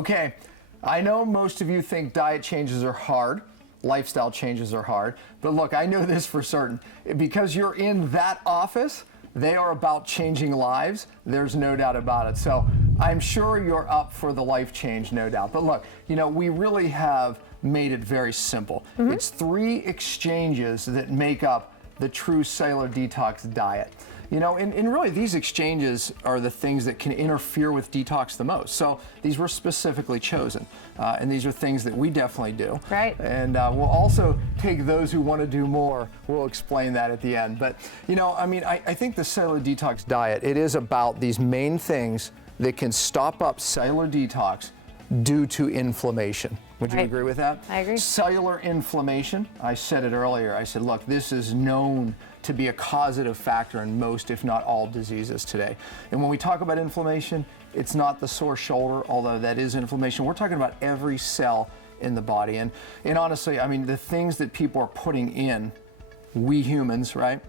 Okay, I know most of you think diet changes are hard, lifestyle changes are hard, but look, I know this for certain. Because you're in that office, they are about changing lives. There's no doubt about it. So I'm sure you're up for the life change, no doubt. But look, you know, we really have made it very simple. It's 3 exchanges that make up the true cellular detox diet. You know, and really these exchanges are the things that can interfere with detox the most. So these were specifically chosen. And these are things that we definitely do. Right. And we'll also take those who want to do more. We'll explain that at the end. But, you know, I mean, I think the cellular detox diet, it is about these main things that can stop up cellular detox due to inflammation. Would you agree with that? I agree. Cellular inflammation, I said it earlier. I said, look, this is known to be a causative factor in most, if not all, diseases today. And when we talk about inflammation, it's not the sore shoulder, although that is inflammation. We're talking about every cell in the body. And honestly, I mean, the things that people are putting in, we humans, right,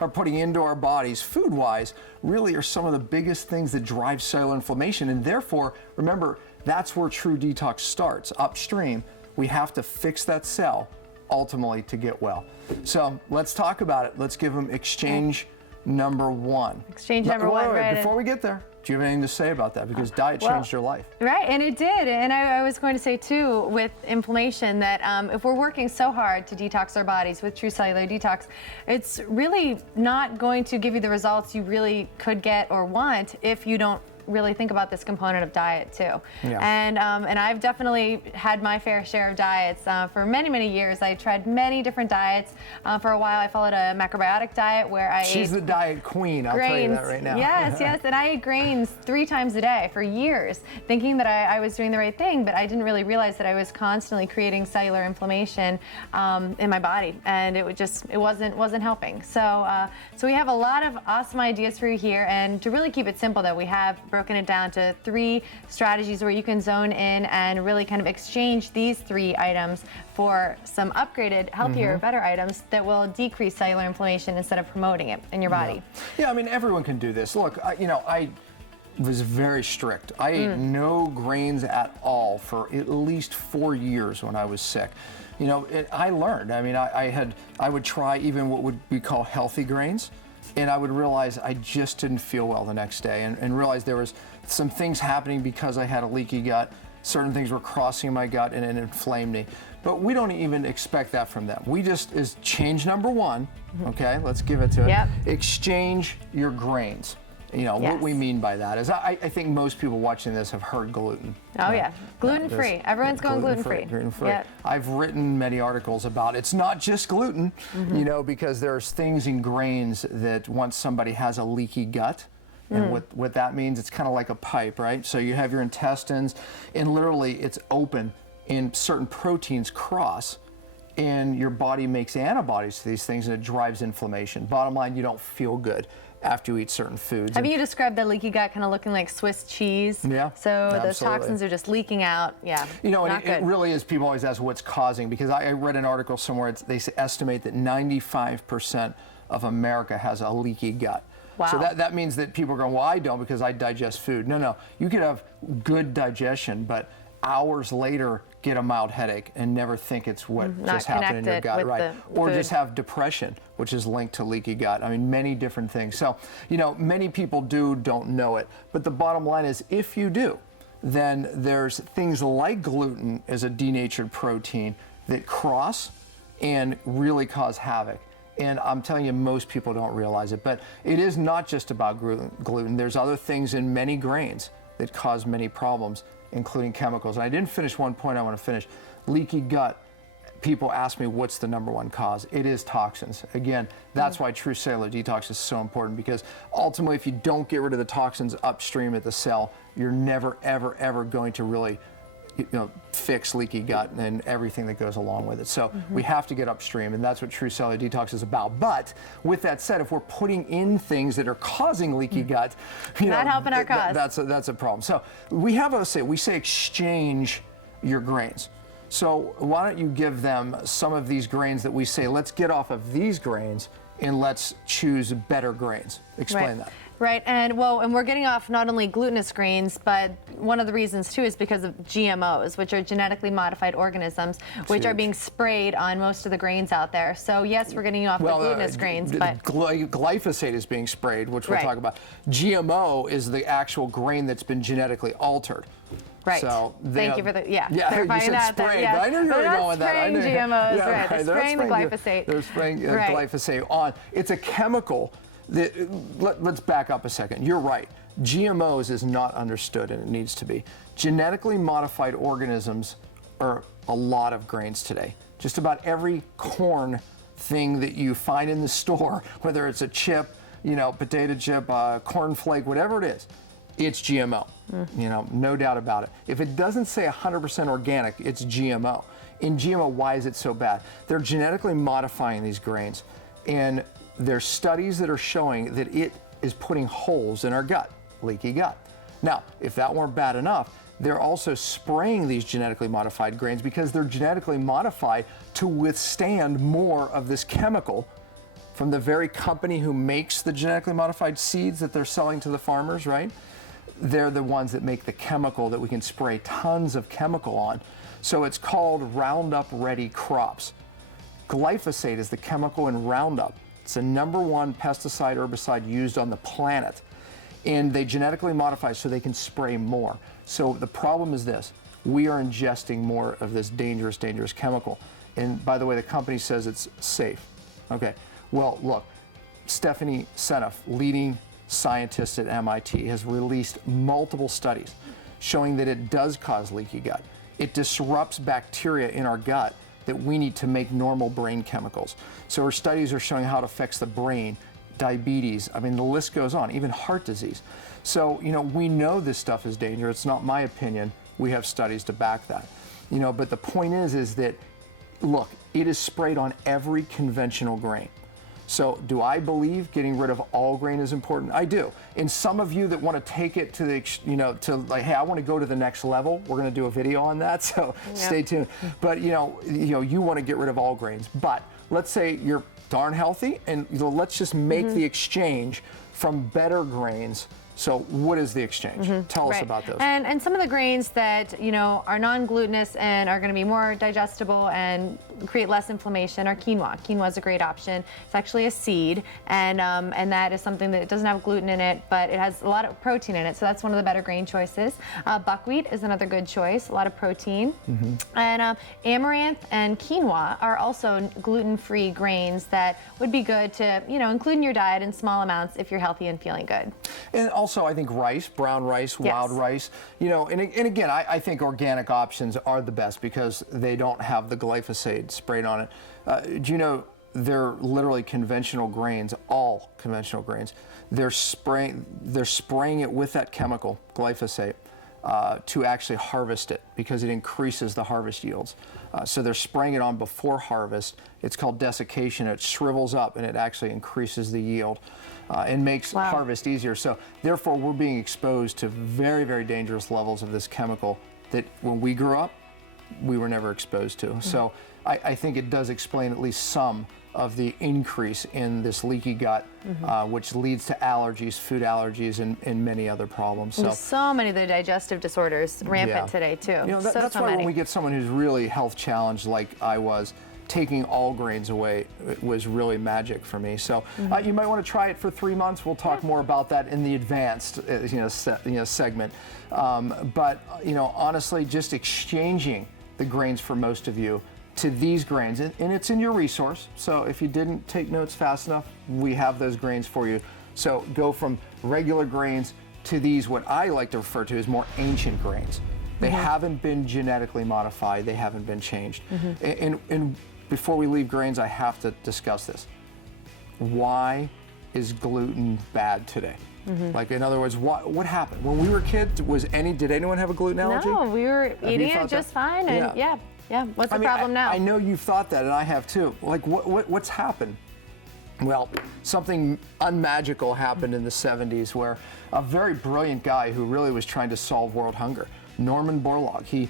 are putting into our bodies food-wise, really are some of the biggest things that drive cellular inflammation. And therefore, remember, that's where true detox starts. Upstream, we have to fix that cell ultimately to get well. So let's talk about it. Let's give them exchange number 1. Exchange number 1, right. Before we get there, do you have anything to say about that? Because diet changed your life. Right, and it did. And I was going to say too, with inflammation, that if we're working so hard to detox our bodies with true cellular detox, it's really not going to give you the results you really could get or want if you don't really think about this component of diet too. Yeah. And I've definitely had my fair share of diets. For many, many years, I tried many different diets. For a while, I followed a macrobiotic diet where I She's the diet queen, I'll tell you that right now. Yes, yes, and I ate grains 3 times a day for years, thinking that I was doing the right thing, but I didn't really realize that I was constantly creating cellular inflammation in my body, and it wasn't helping. So we have a lot of awesome ideas for you here, and to really keep it simple, though, we have broken it down to 3 strategies where you can zone in and really kind of exchange these 3 items for some upgraded, healthier, better items that will decrease cellular inflammation instead of promoting it in your body. Yeah, I mean, everyone can do this. Look, I was very strict. I ate no grains at all for at least 4 years when I was sick. You know, I learned. I mean, I would try even what would we call healthy grains, and I would realize I just didn't feel well the next day, and realize there was some things happening because I had a leaky gut. Certain things were crossing my gut and it inflamed me. But we don't even expect that from them. We just, is change number 1, okay? Let's give it to it. Exchange your grains. You know, what we mean by that is, I think most people watching this have heard gluten. Oh, yeah. Gluten-free. Everyone's going gluten-free. Gluten-free. Yep. I've written many articles about it's not just gluten, you know, because there's things in grains that once somebody has a leaky gut, and what that means, it's kind of like a pipe, right? So you have your intestines, and literally it's open, and certain proteins cross, and your body makes antibodies to these things, and it drives inflammation. Bottom line, you don't feel good after you eat certain foods. Have you described the leaky gut kind of looking like Swiss cheese? Yeah. So those toxins are just leaking out. Yeah. You know, and it really is, people always ask what's causing, because I read an article somewhere, they estimate that 95% of America has a leaky gut. Wow. So that means that people are going, well, I don't because I digest food. No, you could have good digestion, but hours later get a mild headache and never think it's what just happened in your gut, right? Or just have depression, which is linked to leaky gut. I mean, many different things. So, you know, many people don't know it. But the bottom line is, if you do, then there's things like gluten as a denatured protein that cross and really cause havoc. And I'm telling you, most people don't realize it. But it is not just about gluten. There's other things in many grains that cause many problems, including chemicals. And I didn't finish one point I want to finish. Leaky gut. People ask me, what's the number 1 cause? It is toxins. Again, that's why true cellular detox is so important, because ultimately, if you don't get rid of the toxins upstream at the cell, you're never, ever, ever going to really fix leaky gut and everything that goes along with it. So we have to get upstream, and that's what true cellular detox is about. But with that said, if we're putting in things that are causing leaky gut, not helping our cause. That's a problem. So we say exchange your grains. So why don't you give them some of these grains that we say, let's get off of these grains and let's choose better grains. Explain that. Right, and we're getting off not only glutinous grains, but one of the reasons too is because of GMOs, which are genetically modified organisms, which are being sprayed on most of the grains out there. So yes, we're getting off the glutinous grains, but glyphosate is being sprayed, which we'll talk about. GMO is the actual grain that's been genetically altered. Right. So thank you for the clarifying that. Sprayed, but I knew you were going with that. Spraying GMOs, right? They're spraying the glyphosate. They're spraying glyphosate on. It's a chemical. Let's back up a second. You're right. GMOs is not understood, and it needs to be. Genetically modified organisms are a lot of grains today. Just about every corn thing that you find in the store, whether it's a chip, potato chip, corn flake, whatever it is, it's GMO. No doubt about it. If it doesn't say 100% organic, it's GMO. In GMO, why is it so bad? They're genetically modifying these grains, and there's studies that are showing that it is putting holes in our gut, leaky gut. Now, if that weren't bad enough, they're also spraying these genetically modified grains because they're genetically modified to withstand more of this chemical from the very company who makes the genetically modified seeds that they're selling to the farmers, right? They're the ones that make the chemical that we can spray tons of chemical on. So it's called Roundup Ready crops. Glyphosate is the chemical in Roundup. It's the #1 pesticide herbicide used on the planet. And they genetically modify so they can spray more. So the problem is this: we are ingesting more of this dangerous chemical. And by the way, the company says it's safe. Okay, well, look, Stephanie Seneff, leading scientist at MIT, has released multiple studies showing that it does cause leaky gut. It disrupts bacteria in our gut that we need to make normal brain chemicals. So our studies are showing how it affects the brain, diabetes, the list goes on, even heart disease. So, we know this stuff is dangerous. It's not my opinion. We have studies to back that. But the point is that, look, it is sprayed on every conventional grain. So do I believe getting rid of all grain is important? I do. And some of you that want to take it to the, hey, I want to go to the next level. We're going to do a video on that, so stay tuned. But you want to get rid of all grains. But let's say you're darn healthy, and let's just make the exchange from better grains. So what is the exchange? Tell us about those. And some of the grains that are non-glutinous and are going to be more digestible and create less inflammation are quinoa. Quinoa is a great option. It's actually a seed, and that is something that doesn't have gluten in it, but it has a lot of protein in it. So that's one of the better grain choices. Buckwheat is another good choice. A lot of protein. And amaranth and quinoa are also gluten-free grains that would be good to include in your diet in small amounts if you're healthy and feeling good. And also, I think rice, brown rice, wild rice, and again, I think organic options are the best because they don't have the glyphosate sprayed on it. Do you know they're literally conventional grains, all conventional grains. They're spraying it with that chemical, glyphosate, to actually harvest it because it increases the harvest yields. So they're spraying it on before harvest. It's called desiccation. It shrivels up and it actually increases the yield and makes harvest easier. So therefore, we're being exposed to very, very dangerous levels of this chemical that when we grew up, we were never exposed to. So I think it does explain at least some of the increase in this leaky gut, which leads to allergies, food allergies, and many other problems. So many of the digestive disorders rampant today too. That's why when we get someone who's really health challenged like I was, taking all grains away was really magic for me. So you might want to try it for 3 months. We'll talk more about that in the advanced segment. But honestly, just exchanging the grains for most of you to these grains, and it's in your resource. So if you didn't take notes fast enough, we have those grains for you. So go from regular grains to these, what I like to refer to as more ancient grains. They haven't been genetically modified. They haven't been changed. And before we leave grains, I have to discuss this. Why is gluten bad today? Like, in other words, what happened? When we were kids, did anyone have a gluten allergy? No, we were eating it just fine, and what's the problem now? I know you've thought that, and I have too. Like, what's happened? Well, something unmagical happened in the 70s where a very brilliant guy who really was trying to solve world hunger, Norman Borlaug, he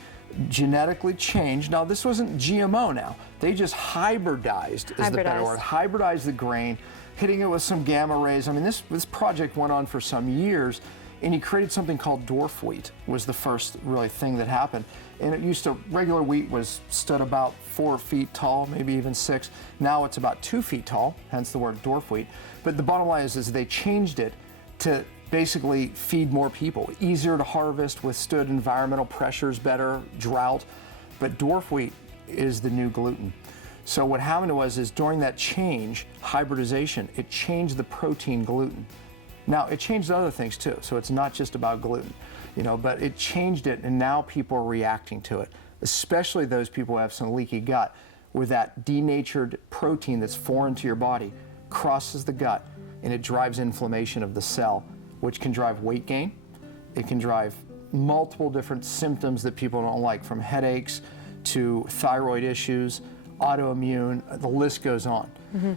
genetically changed. Now, this wasn't GMO now. They just hybridized, is the better word. Hybridized the grain, hitting it with some gamma rays. I mean, this project went on for some years, and he created something called dwarf wheat, was the first really thing that happened. And it used to, regular wheat stood about 4 feet tall, maybe even 6. Now it's about 2 feet tall, hence the word dwarf wheat. But the bottom line is they changed it to basically feed more people, easier to harvest, withstood environmental pressures better, drought. But dwarf wheat is the new gluten. So what happened is during that change, hybridization, it changed the protein gluten. Now, it changed other things too, so it's not just about gluten, but it changed it, and now people are reacting to it, especially those people who have some leaky gut, where that denatured protein that's foreign to your body crosses the gut, and it drives inflammation of the cell, which can drive weight gain. It can drive multiple different symptoms that people don't like, from headaches to thyroid issues, autoimmune, the list goes on.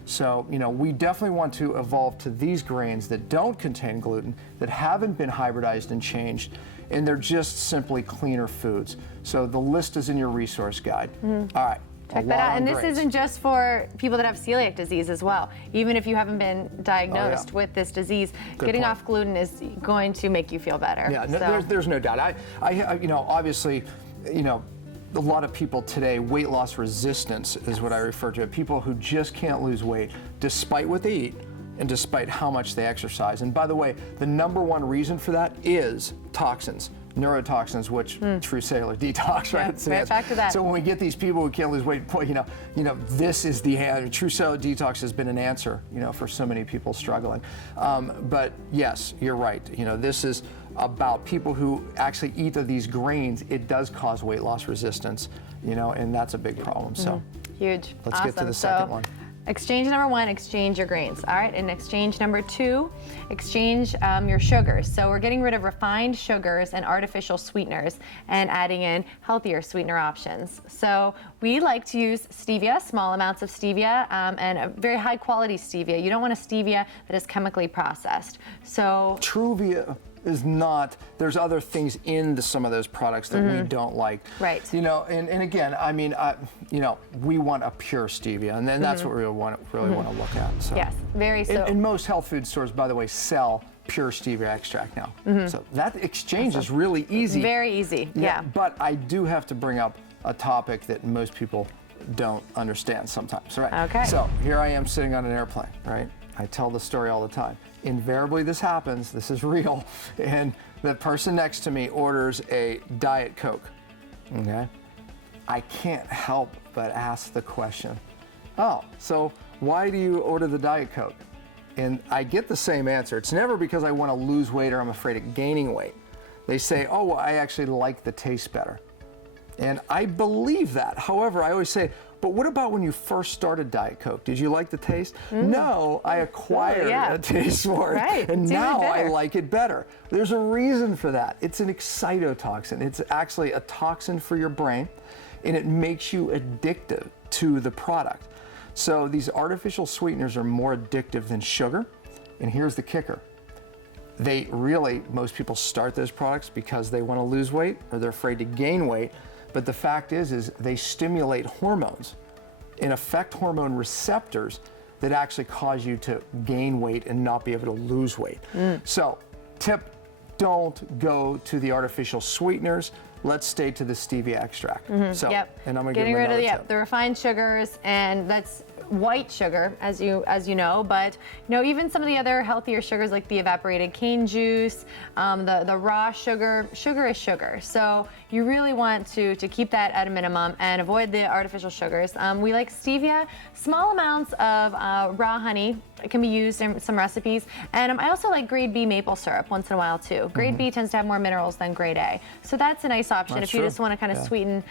So, we definitely want to evolve to these grains that don't contain gluten, that haven't been hybridized and changed, and they're just simply cleaner foods. So the list is in your resource guide. All right. Check that out. And this isn't just for people that have celiac disease as well. Even if you haven't been diagnosed with this disease, getting off gluten is going to make you feel better. Yeah, there's no doubt. I obviously, a lot of people today, weight loss resistance is what I refer to. People who just can't lose weight despite what they eat and despite how much they exercise. And by the way, the #1 reason for that is toxins, neurotoxins, which true cellular detox, right? Right back to that. So when we get these people who can't lose weight, boy, this is the answer. True cellular detox has been an answer, for so many people struggling. But yes, you're right. This is about people who actually eat these grains. It does cause weight loss resistance, and that's a big problem. So huge. Let's get to the second one. Exchange #1, exchange your grains. All right, and exchange #2, exchange your sugars. So we're getting rid of refined sugars and artificial sweeteners and adding in healthier sweetener options. So we like to use stevia, small amounts of stevia, and a very high quality stevia. You don't want a stevia that is chemically processed. So Truvia is not, there's other things in some of those products that we don't like. Right. And again, I mean, we want a pure stevia, and then that's what we really want to look at. So. Yes, very so. And most health food stores, by the way, sell pure stevia extract now. So that exchange is really easy. Very easy, yeah. But I do have to bring up a topic that most people don't understand sometimes, right? Okay. So here I am sitting on an airplane, right? I tell the story all the time. Invariably this happens, this is real, and the person next to me orders a Diet Coke, okay? I can't help but ask the question, oh, so why do you order the Diet Coke? And I get the same answer. It's never because I want to lose weight or I'm afraid of gaining weight. They say, oh, well, I actually like the taste better. And I believe that. However, I always say, but what about when you first started Diet Coke? Did you like the taste? No, I acquired a taste for it, and now I like it better. There's a reason for that. It's an excitotoxin. It's actually a toxin for your brain, and it makes you addictive to the product. So these artificial sweeteners are more addictive than sugar, and here's the kicker. Most people start those products because they want to lose weight or they're afraid to gain weight. But the fact is they stimulate hormones and affect hormone receptors that actually cause you to gain weight and not be able to lose weight. So, tip, don't go to the artificial sweeteners. Let's stay to the stevia extract. So, and I'm gonna getting rid of the tip. refined sugars, and that's white sugar, as you know, but even some of the other healthier sugars like the evaporated cane juice, the raw sugar is sugar. So you really want to keep that at a minimum and avoid the artificial sugars. We like stevia, small amounts of raw honey can be used in some recipes, and I also like grade B maple syrup once in a while too. Grade B tends to have more minerals than grade A, so that's a nice option if you just want to kind of sweeten,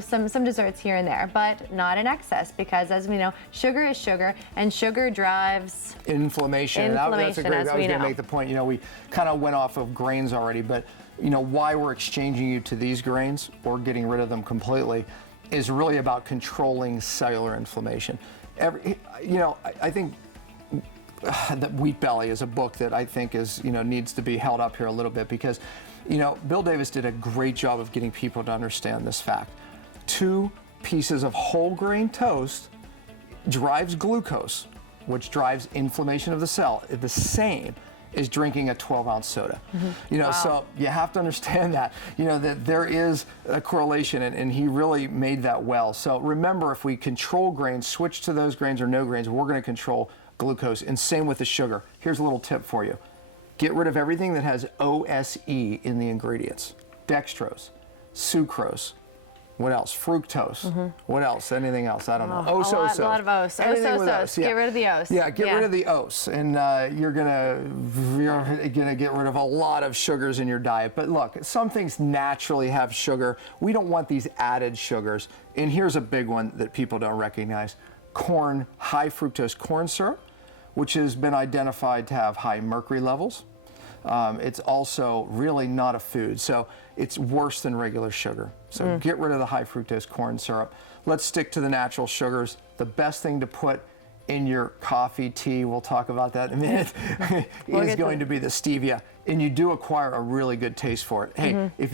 some desserts here and there, but not in excess, because as we know, sugar is sugar, and sugar drives inflammation. That's a great, I was going to make the point. We kind of went off of grains already, but why we're exchanging you to these grains or getting rid of them completely is really about controlling cellular inflammation. I think that Wheat Belly is a book that I think is needs to be held up here a little bit, because You know, Bill Davis did a great job of getting people to understand this fact. 2 pieces of whole grain toast drives glucose, which drives inflammation of the cell, the same as drinking a 12-ounce soda. You know, so you have to understand that, you know, that there is a correlation, and he really made that well. So remember, if we control grains, switch to those grains or no grains, we're going to control glucose, and same with the sugar. Here's a little tip for you. Get rid of everything that has OSE in the ingredients. Dextrose, sucrose, what else? Fructose. What else? Anything else? I don't know. A lot of O's. Os. Get rid of the O's. Yeah, get rid of the O's, and you're gonna get rid of a lot of sugars in your diet. But look, some things naturally have sugar. We don't want these added sugars. And here's a big one that people don't recognize: corn, high fructose corn syrup, which has been identified to have high mercury levels. It's also really not a food, so it's worse than regular sugar. So get rid of the high fructose corn syrup. Let's stick to the natural sugars. The best thing to put in your coffee, tea, we'll talk about that in a minute, is going to be the stevia. And you do acquire a really good taste for it. Hey, if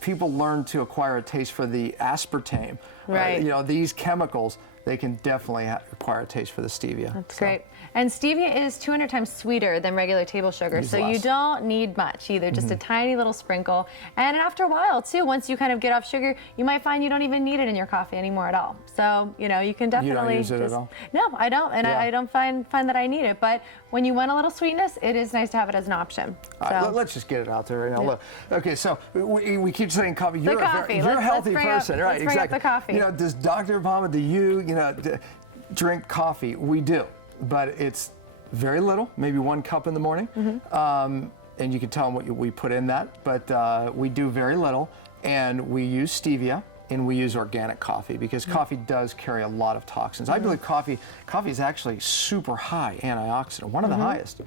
people learn to acquire a taste for the aspartame, you know, these chemicals, they can definitely acquire a taste for the stevia. That's great. And stevia is 200 times sweeter than regular table sugar, so you don't need much either, just a tiny little sprinkle. And after a while, too, once you kind of get off sugar, you might find you don't even need it in your coffee anymore at all. So, you know, you can definitely You don't use it at all? No, I don't, and I don't find that I need it. But when you want a little sweetness, it is nice to have it as an option. All right, let's just get it out there right now. Look, okay, so we keep saying coffee. You're a healthy person, right? Let's bring up the coffee. You know, does Dr. Obama, do you know, drink coffee? We do, but it's very little, maybe 1 cup in the morning. And you can tell them what we put in that, but we do very little, and we use stevia, and we use organic coffee, because coffee does carry a lot of toxins. I believe coffee is actually super high antioxidant, one of the highest.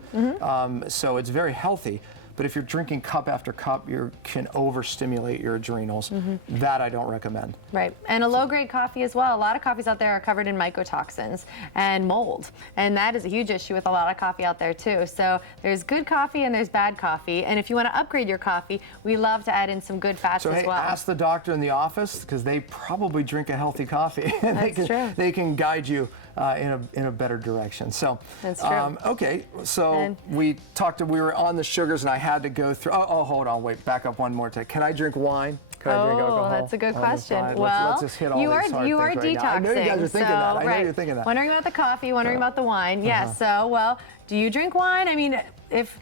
So it's very healthy. But if you're drinking cup after cup, you can overstimulate your adrenals. That I don't recommend. Right, and a low-grade coffee as well. A lot of coffees out there are covered in mycotoxins and mold, and that is a huge issue with a lot of coffee out there too. So there's good coffee and there's bad coffee, and if you want to upgrade your coffee, we love to add in some good fats as well. Ask the doctor in the office, because they probably drink a healthy coffee, and they can guide you in a better direction. So that's true. Okay, so we were on the sugars, and I had to go through. Oh, hold on, wait, back up one more time. Can I drink wine? Can I drink alcohol? That's a good question. Well, let's just hit all you are detoxing. Right, I know you guys are thinking that. I know you're thinking that. Wondering about the coffee, wondering about the wine. Yes. So, well, do you drink wine? I mean,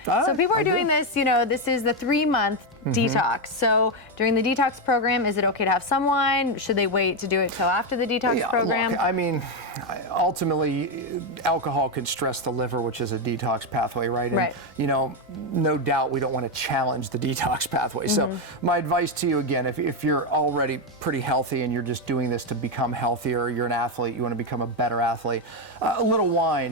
so people are doing this, you know, this is the 3-month detox. So during the detox program, is it okay to have some wine? Should they wait to do it till after the detox program? Look, I mean, ultimately, alcohol can stress the liver, which is a detox pathway, right? And, you know, no doubt we don't want to challenge the detox pathway. So my advice to you, again, if you're already pretty healthy and you're just doing this to become healthier, you're an athlete, you want to become a better athlete, a little wine,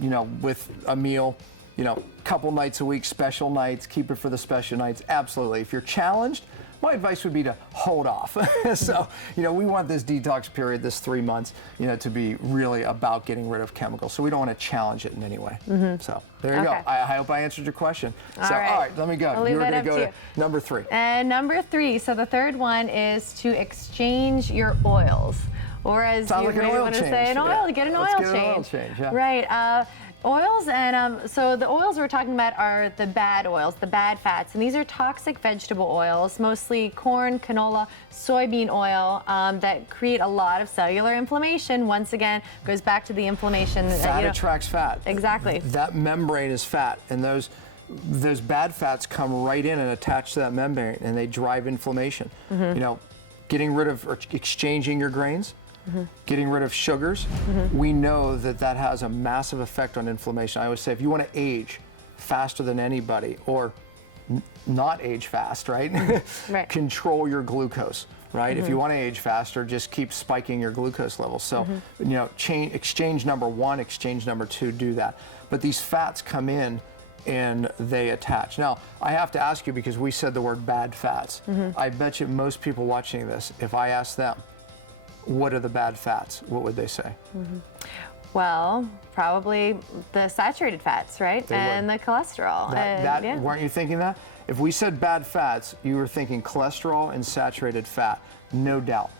you know, with a meal, you know, couple nights a week, special nights, keep it for the special nights, absolutely. If you're challenged, my advice would be to hold off. So, you know, we want this detox period, this 3 months, you know, to be really about getting rid of chemicals. So we don't want to challenge it in any way. So there you go. I hope I answered your question. All right, let me go. You were going to go to number 3. And number 3, so the third one is to exchange your oils. Or as you maybe want to say, get an oil change. Right. Oils, and so the oils we're talking about are the bad oils, the bad fats, and these are toxic vegetable oils, mostly corn, canola, soybean oil, that create a lot of cellular inflammation. Once again, goes back to the inflammation. Fat attracts fat. Exactly. That membrane is fat, and those bad fats come right in and attach to that membrane, and they drive inflammation. You know, getting rid of or exchanging your grains, getting rid of sugars, we know that has a massive effect on inflammation. I always say, if you want to age faster than anybody, or not age fast, right? Control your glucose, right? If you want to age faster, just keep spiking your glucose levels. So, you know, exchange number 1, exchange number 2, do that. But these fats come in and they attach. Now, I have to ask you, because we said the word bad fats. I bet you most people watching this, if I ask them, what are the bad fats? What would they say? Well, probably the saturated fats, right? And the cholesterol. Weren't you thinking that? If we said bad fats, you were thinking cholesterol and saturated fat, no doubt.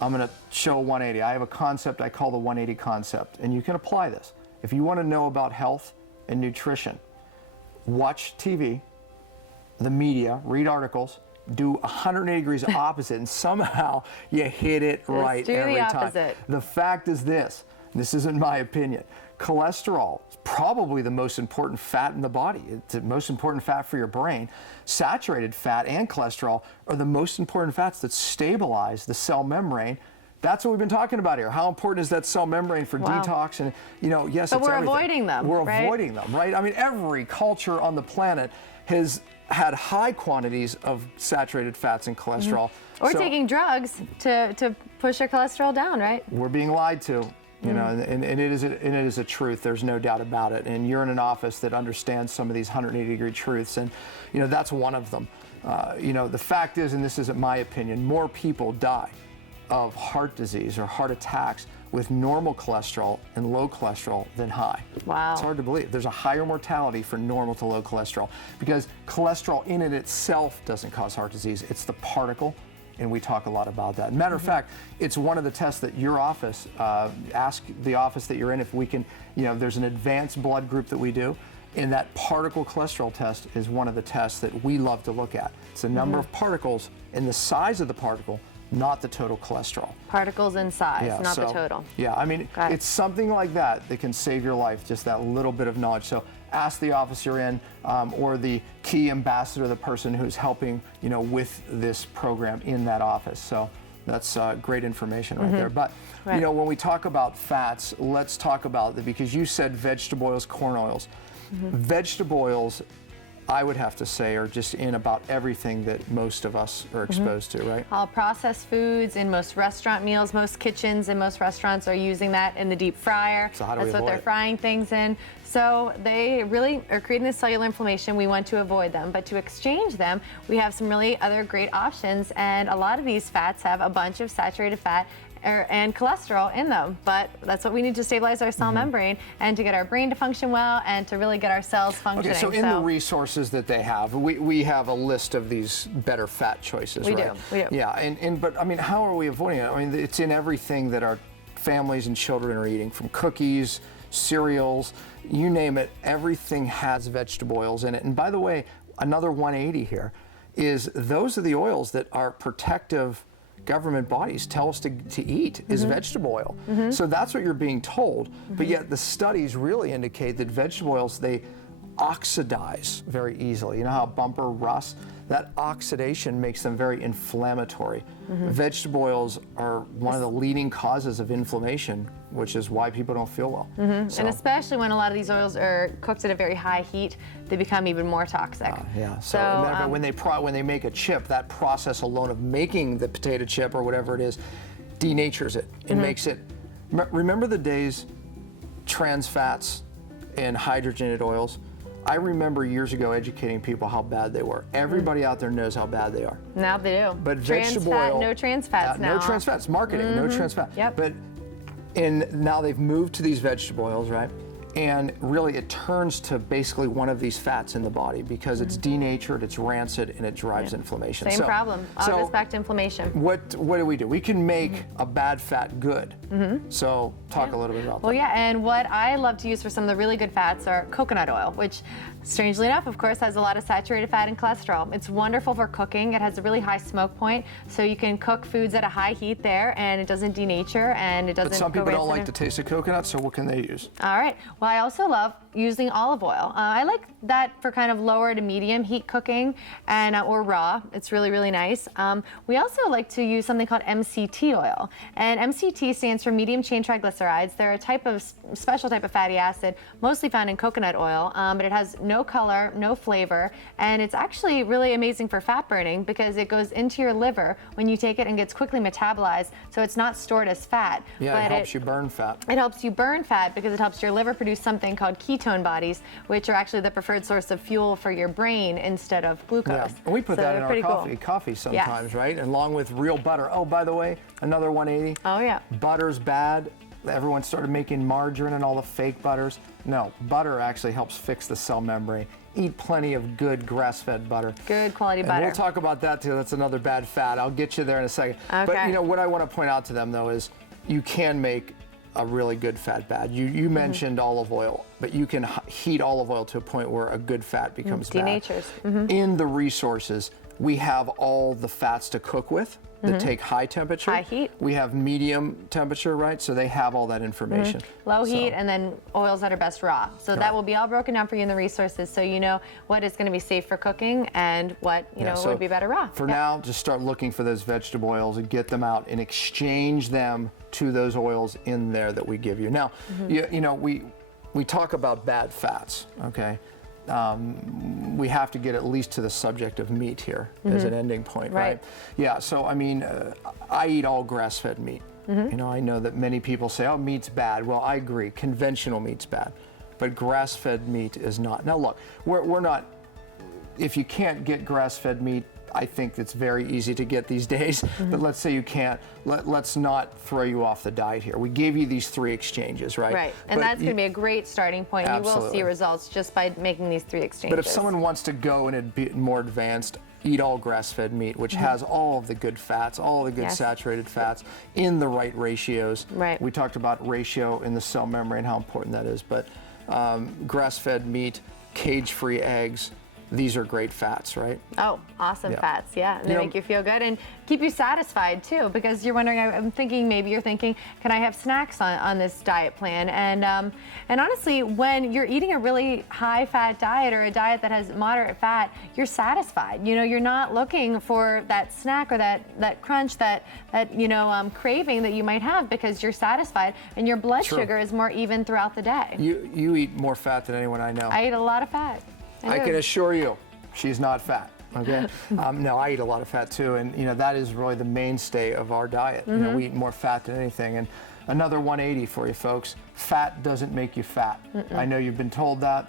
I'm going to show a 180. I have a concept I call the 180 concept, and you can apply this. If you want to know about health and nutrition, watch TV, the media, read articles, do 180 degrees opposite, and somehow you hit it right every time. The fact is this isn't my opinion. Cholesterol is probably the most important fat in the body. It's the most important fat for your brain. Saturated fat and cholesterol are the most important fats that stabilize the cell membrane. That's what we've been talking about here. How important is that cell membrane for detox? And, you know, yes, but it's we're everything. Avoiding them. We're right? avoiding them, right? I mean, every culture on the planet has had high quantities of saturated fats and cholesterol. Or taking drugs to push your cholesterol down, right? We're being lied to. You know, and it is a truth. There's no doubt about it. And you're in an office that understands some of these 180-degree truths, and you know that's one of them. You know, the fact is, and this isn't my opinion, more people die of heart disease or heart attacks with normal cholesterol and low cholesterol than high. Wow. It's hard to believe. There's a higher mortality for normal to low cholesterol because cholesterol in it itself doesn't cause heart disease. It's the particle. And we talk a lot about that. Matter of fact, it's one of the tests that your office, ask the office that you're in if we can, you know, there's an advanced blood group that we do, and that particle cholesterol test is one of the tests that we love to look at. It's the number of particles and the size of the particle, not the total cholesterol. Particles in size, not the total. Yeah, I mean, it's something like that that can save your life, just that little bit of knowledge. So ask the office you're in or the key ambassador, the person who's helping, you know, with this program in that office. So that's great information right there. But, you know, when we talk about fats, let's talk about it because you said vegetable oils, corn oils. Vegetable oils, I would have to say, are just in about everything that most of us are exposed to, right? All processed foods in most restaurant meals, most kitchens and most restaurants are using that in the deep fryer. So how do That's we what they're avoid it? frying things in. So they really are creating this cellular inflammation. We want to avoid them, but to exchange them, we have some really other great options. And a lot of these fats have a bunch of saturated fat and cholesterol in them, but that's what we need to stabilize our cell membrane and to get our brain to function well and to really get our cells functioning. Okay, so in the resources that they have, we have a list of these better fat choices, right? We do. Yeah, but I mean, how are we avoiding it? I mean, it's in everything that our families and children are eating, from cookies, cereals, you name it, everything has vegetable oils in it. And by the way, another 180 here is those are the oils that our protective government bodies tell us to eat is vegetable oil. So that's what you're being told, but yet the studies really indicate that vegetable oils, they oxidize very easily. You know how bumper rust? That oxidation makes them very inflammatory. Vegetable oils are one of the leading causes of inflammation, which is why people don't feel well. So, and especially when a lot of these oils are cooked at a very high heat, they become even more toxic. yeah. So when they make a chip, that process alone of making the potato chip or whatever it is, denatures it and makes it. Remember the days trans fats and hydrogenated oils? I remember years ago educating people how bad they were. Everybody out there knows how bad they are. Now they do. But vegetable oil, no trans fats now. No trans fats, marketing, no trans fat. Yep. But now they've moved to these vegetable oils, right? And really it turns to basically one of these fats in the body because it's denatured, it's rancid, and it drives inflammation. Same problem. All goes back to inflammation. What do? We can make a bad fat good. So talk a little bit about that. Well, yeah, and what I love to use for some of the really good fats are coconut oil, which strangely enough, of course, has a lot of saturated fat and cholesterol. It's wonderful for cooking. It has a really high smoke point, so you can cook foods at a high heat there, and it doesn't denature, and it doesn't. But some people don't like the taste of coconut, so what can they use? All right. Well, I also love using olive oil. I like that for kind of lower to medium heat cooking and or raw. It's really, really nice. We also like to use something called MCT oil, and MCT stands for medium chain triglycerides. They're a special type of fatty acid, mostly found in coconut oil, but it has no color, no flavor, and it's actually really amazing for fat burning because it goes into your liver when you take it and gets quickly metabolized, so it's not stored as fat. Yeah, but it helps you burn fat. It helps you burn fat because it helps your liver produce something called ketone bodies, which are actually the preferred source of fuel for your brain instead of glucose. Yeah, and we put that in our coffee sometimes, Yes. right? And along with real butter. Oh, by the way, another 180. Oh, yeah. Butter's bad. Everyone started making margarine and all the fake butters. No, butter actually helps fix the cell membrane eat plenty of good grass-fed butter. Good quality and butter. We'll talk about that too. That's another bad fat. I'll get you there in a second. Okay. But you know what I want to point out to them though is you can make a really good fat bad. You mentioned olive oil, but you can heat olive oil to a point where a good fat becomes bad. Denatures. In the resources, we have all the fats to cook with that take high temperature. High heat. We have medium temperature, right? So they have all that information. Low heat, and then oils that are best raw. So that will be all broken down for you in the resources, so you know what is going to be safe for cooking and what would be better raw. For now, just start looking for those vegetable oils and get them out and exchange them to those oils in there that we give you. Now, you know, we talk about bad fats, okay? We have to get at least to the subject of meat here as an ending point, right? Yeah, so I mean, I eat all grass-fed meat. You know, I know that many people say, oh, meat's bad. Well, I agree, conventional meat's bad, but grass-fed meat is not. Now look, we're not, if you can't get grass-fed meat, I think it's very easy to get these days, but let's say you can't, let's not throw you off the diet here. We gave you these 3 exchanges, right? Right, and that's going to be a great starting point. Absolutely. You will see results just by making these 3 exchanges. But if someone wants to go and it'd be more advanced, eat all grass-fed meat, which has all of the good fats, all the good saturated fats in the right ratios. Right. We talked about ratio in the cell membrane, how important that is, but grass-fed meat, cage-free eggs, these are great fats, right? Oh, awesome fats, yeah. And they make you feel good and keep you satisfied too, because you're wondering, I'm thinking, maybe you're thinking, can I have snacks on this diet plan? And honestly, when you're eating a really high fat diet or a diet that has moderate fat, you're satisfied. You know, you're not looking for that snack or that crunch, that craving that you might have, because you're satisfied and your blood sugar is more even throughout the day. You eat more fat than anyone I know. I eat a lot of fat. I can assure you, she's not fat. Okay. No, I eat a lot of fat too, and you know that is really the mainstay of our diet. You know, we eat more fat than anything. And another 180 for you folks: fat doesn't make you fat. I know you've been told that.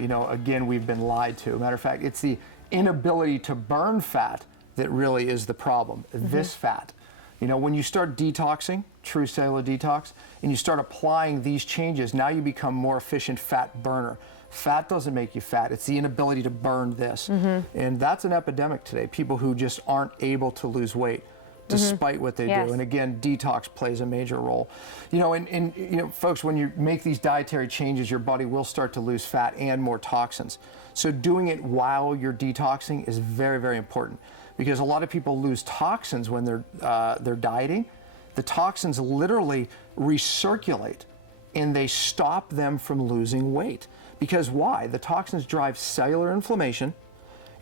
You know, again, we've been lied to. Matter of fact, it's the inability to burn fat that really is the problem. This fat. You know, when you start detoxing, true cellular detox, and you start applying these changes, now you become more efficient fat burner. Fat doesn't make you fat. It's the inability to burn this. And that's an epidemic today. People who just aren't able to lose weight despite what they do. And again, detox plays a major role. You know, and you know, folks, when you make these dietary changes, your body will start to lose fat and more toxins. So doing it while you're detoxing is very, very important, because a lot of people lose toxins when they're dieting. The toxins literally recirculate and they stop them from losing weight. Because why? The toxins drive cellular inflammation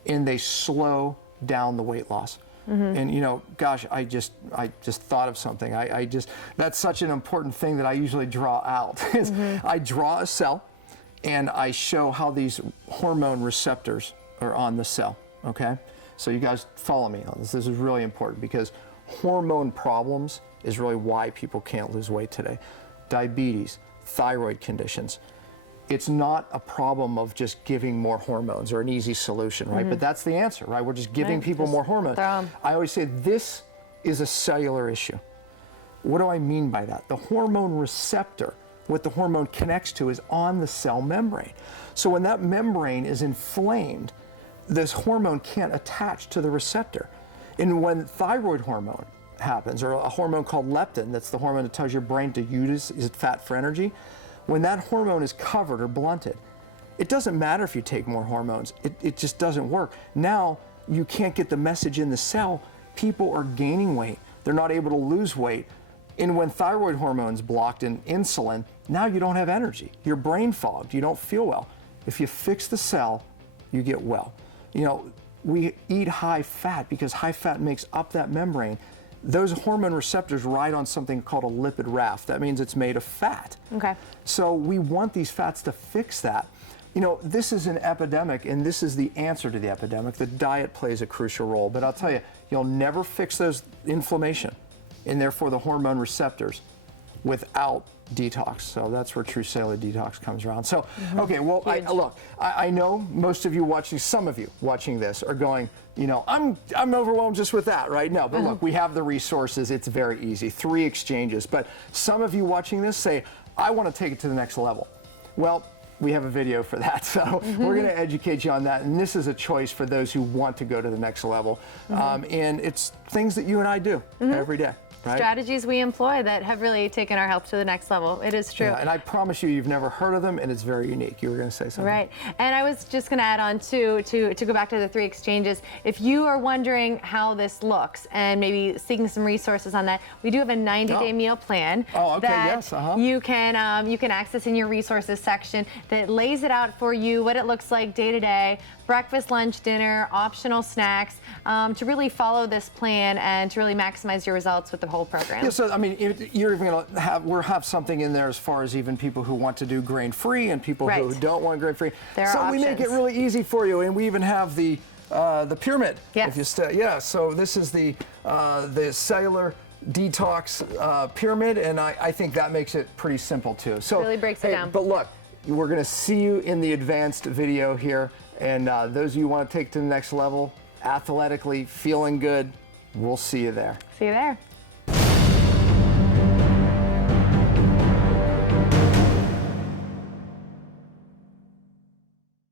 and they slow down the weight loss. And you know, gosh, I just thought of something. That's such an important thing that I usually draw out. Is I draw a cell and I show how these hormone receptors are on the cell, okay? So you guys follow me on this. This is really important, because hormone problems is really why people can't lose weight today. Diabetes, thyroid conditions. It's not a problem of just giving more hormones or an easy solution, right? But that's the answer, right? We're just giving people more hormones. I always say this is a cellular issue. What do I mean by that? The hormone receptor, what the hormone connects to, is on the cell membrane. So when that membrane is inflamed, this hormone can't attach to the receptor. And when thyroid hormone happens, or a hormone called leptin, that's the hormone that tells your brain to use fat for energy, when that hormone is covered or blunted, it doesn't matter if you take more hormones. It just doesn't work. Now you can't get the message in the cell. People are gaining weight. They're not able to lose weight. And when thyroid hormone's blocked and insulin, now you don't have energy. You're brain fogged. You don't feel well. If you fix the cell, you get well. You know, we eat high fat because high fat makes up that membrane. Those hormone receptors ride on something called a lipid raft. That means it's made of fat. Okay. So we want these fats to fix that. You know, this is an epidemic, and this is the answer to the epidemic. The diet plays a crucial role, but I'll tell you, you'll never fix those inflammation, and therefore the hormone receptors, without detox. So that's where true cellular detox comes around. So, okay, well, I know most of you watching, some of you watching this are going, you know, I'm overwhelmed just with that, right? No, but look, we have the resources. It's very easy. 3 exchanges. But some of you watching this say, I want to take it to the next level. Well, we have a video for that. So we're going to educate you on that. And this is a choice for those who want to go to the next level. And it's things that you and I do every day. Right? Strategies we employ that have really taken our health to the next level. It is true. Yeah, and I promise you've never heard of them, and it's very unique. You were going to say something. Right. And I was just going to add on too, to go back to the 3 exchanges. If you are wondering how this looks and maybe seeking some resources on that, we do have a 90-day meal plan that you can access in your resources section that lays it out for you, what it looks like day to day, breakfast, lunch, dinner, optional snacks, to really follow this plan and to really maximize your results with the whole program. Yeah, so I mean, you're even going to have something in there as far as even people who want to do grain-free and people who don't want grain-free. So we make it really easy for you, and we even have the pyramid. Yes. If you so this is the cellular detox pyramid, and I think that makes it pretty simple too. So really breaks it down. But look, we're going to see you in the advanced video here, and those of you who want to take it to the next level, athletically, feeling good, we'll see you there. See you there.